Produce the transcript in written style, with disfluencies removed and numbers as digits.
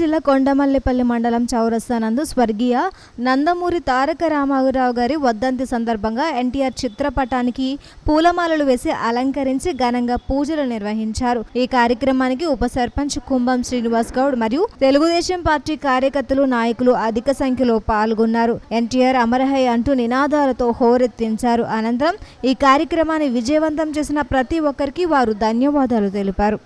జిల్లా కొండమల్లిపల్లి మండలం చౌరస్తా నందు స్వర్గీయ నందమూరి తారక రామారావు గారి వర్ధంతి సందర్భంగా ఎన్టీఆర్ చిత్రపటానికి పూలమాలలు వేసి అలంకరించి ఘనంగా పూజలు నిర్వహించారు. ఈ కార్యక్రమానికి ఉప సర్పంచ్ కుంభం శ్రీనివాస్ గౌడ్ మరియు తెలుగుదేశం పార్టీ కార్యకర్తలు నాయకులు అధిక సంఖ్యలో పాల్గొన్నారు. ఎన్టీఆర్ అమరహై అంటూ నినాదాలతో హోరెత్తించారు. అనంతరం ఈ కార్యక్రమాన్ని విజయవంతం చేసిన ప్రతి ఒక్కరికి వారు ధన్యవాదాలు తెలిపారు.